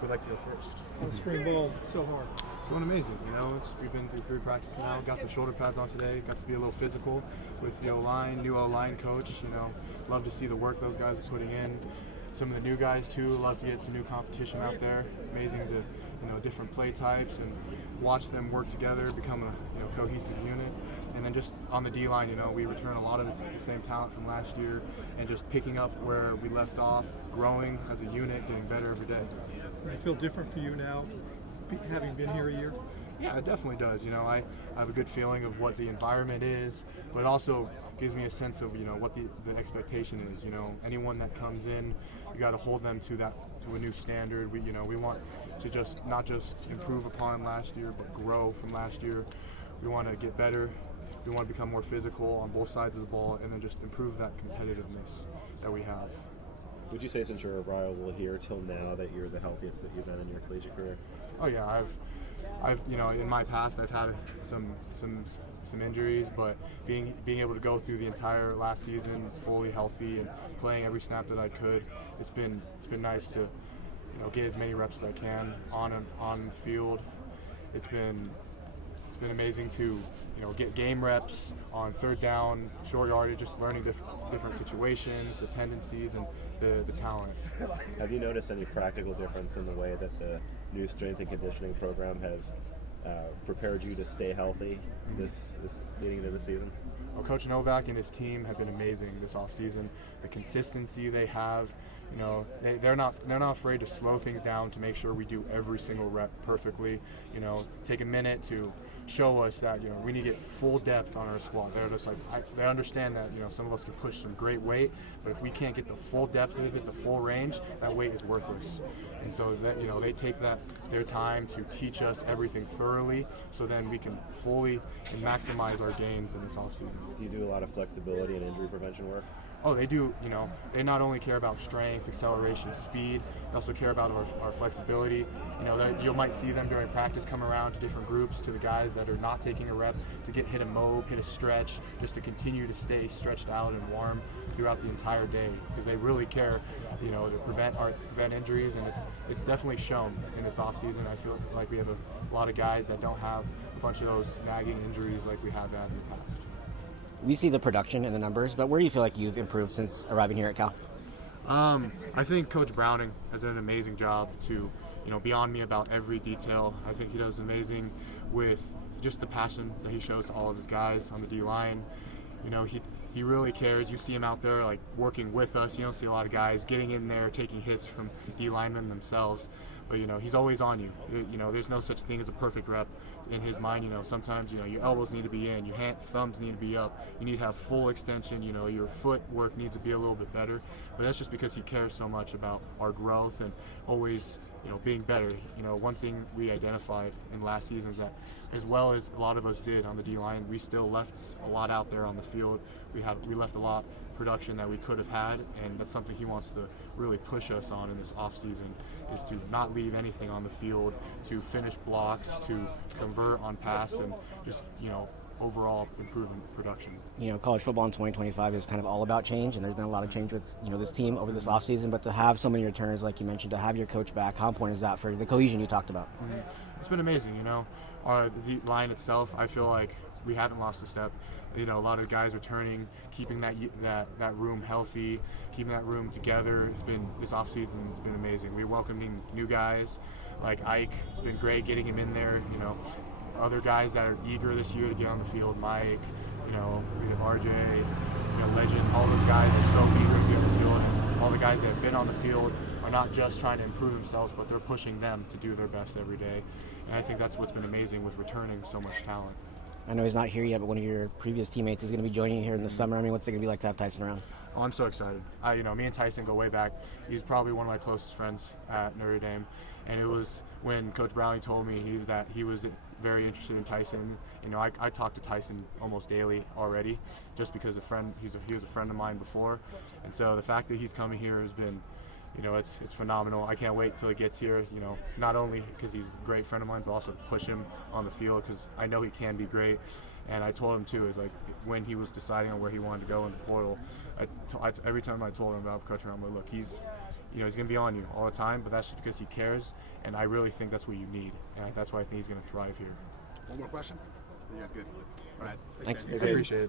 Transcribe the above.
would like to go first? Spring ball so hard. It's going amazing. We've been through 3 practices now. Got the shoulder pads on today. Got to be a little physical with the O-line, new O-line coach. Love to see the work those guys are putting in. Some of the new guys too. Love to get some new competition out there. Amazing to different play types and watch them work together, become a cohesive unit. And then just on the D-line, we return a lot of the same talent from last year and just picking up where we left off, growing as a unit, getting better every day. Does it feel different for you now, having been here a year? Yeah, it definitely does. I have a good feeling of what the environment is, but also gives me a sense of what the expectation is. Anyone that comes in, you got to hold them to a new standard. We want to just not just improve upon last year, but grow from last year. We want to get better. We want to become more physical on both sides of the ball, and then just improve that competitiveness that we have. Would you say, since you're arrival here till now, that you're the healthiest that you've been in your collegiate career? Oh yeah, I've in my past I've had some injuries, but being able to go through the entire last season fully healthy and playing every snap that I could, it's been nice to get as many reps as I can on the field. It's been amazing to get game reps on third down, short yardage, just learning different situations, the tendencies, and the talent. Have you noticed any practical difference in the way that the new strength and conditioning program has prepared you to stay healthy this leading into the season? Well, Coach Novak and his team have been amazing this offseason. The consistency they have, they're not afraid to slow things down to make sure we do every single rep perfectly. Take a minute to show us that we need to get full depth on our squat. They're just they understand that some of us can push some great weight, but if we can't get the full depth of it, the full range, that weight is worthless. And so that they take their time to teach us everything thoroughly, so then we can fully maximize our gains in this offseason. Do you do a lot of flexibility and injury prevention work? Oh, they do. They not only care about strength, acceleration, speed, they also care about our flexibility. You might see them during practice come around to different groups, to the guys that are not taking a rep, to hit a mob, hit a stretch, just to continue to stay stretched out and warm throughout the entire day, because they really care, to prevent injuries, and it's definitely shown in this off season. I feel like we have a lot of guys that don't have a bunch of those nagging injuries like we have had in the past. We see the production and the numbers, but where do you feel like you've improved since arriving here at Cal? I think Coach Browning has done an amazing job to, be on me about every detail. I think he does amazing with just the passion that he shows to all of his guys on the D-line. He really cares. You see him out there working with us. You don't see a lot of guys getting in there, taking hits from D-linemen themselves. But he's always on you. There's no such thing as a perfect rep in his mind. Sometimes your elbows need to be in, your thumbs need to be up. You need to have full extension. Your footwork needs to be a little bit better. But that's just because he cares so much about our growth and always being better. One thing we identified in last season is that, as well as a lot of us did on the D-line, we still left a lot out there on the field. We left a lot production that we could have had, and that's something he wants to really push us on in this off season, is to not leave anything on the field, to finish blocks, to convert on pass, and just overall improving production. College football in 2025 is kind of all about change, and there's been a lot of change with this team over this offseason, but to have so many returns, like you mentioned, to have your coach back, how important is that for the cohesion you talked about? Mm-hmm. It's been amazing. The line itself, I feel like we haven't lost a step. A lot of guys returning, keeping that room healthy, keeping that room together. This offseason has been amazing. We're welcoming new guys like Ike. It's been great getting him in there. Other guys that are eager this year to get on the field. Mike, we have RJ, Legend. All those guys are so eager to be on the field. And all the guys that have been on the field are not just trying to improve themselves, but they're pushing them to do their best every day. And I think that's what's been amazing with returning so much talent. I know he's not here yet, but one of your previous teammates is going to be joining you here in the summer. What's it going to be like to have Tyson around? Oh, I'm so excited. Me and Tyson go way back. He's probably one of my closest friends at Notre Dame. And it was when Coach Browning told me that he was very interested in Tyson. I talked to Tyson almost daily already, just because he was a friend of mine before. And so the fact that he's coming here has been, it's phenomenal. I can't wait till he gets here, not only because he's a great friend of mine, but also to push him on the field, because I know he can be great. And I told him too, when he was deciding on where he wanted to go in the portal, every time I told him about Coach Brown, look, he's he's going to be on you all the time, but that's just because he cares, and I really think that's what you need, and that's why I think he's going to thrive here. One more question? You guys good? All right. Thanks. I appreciate it.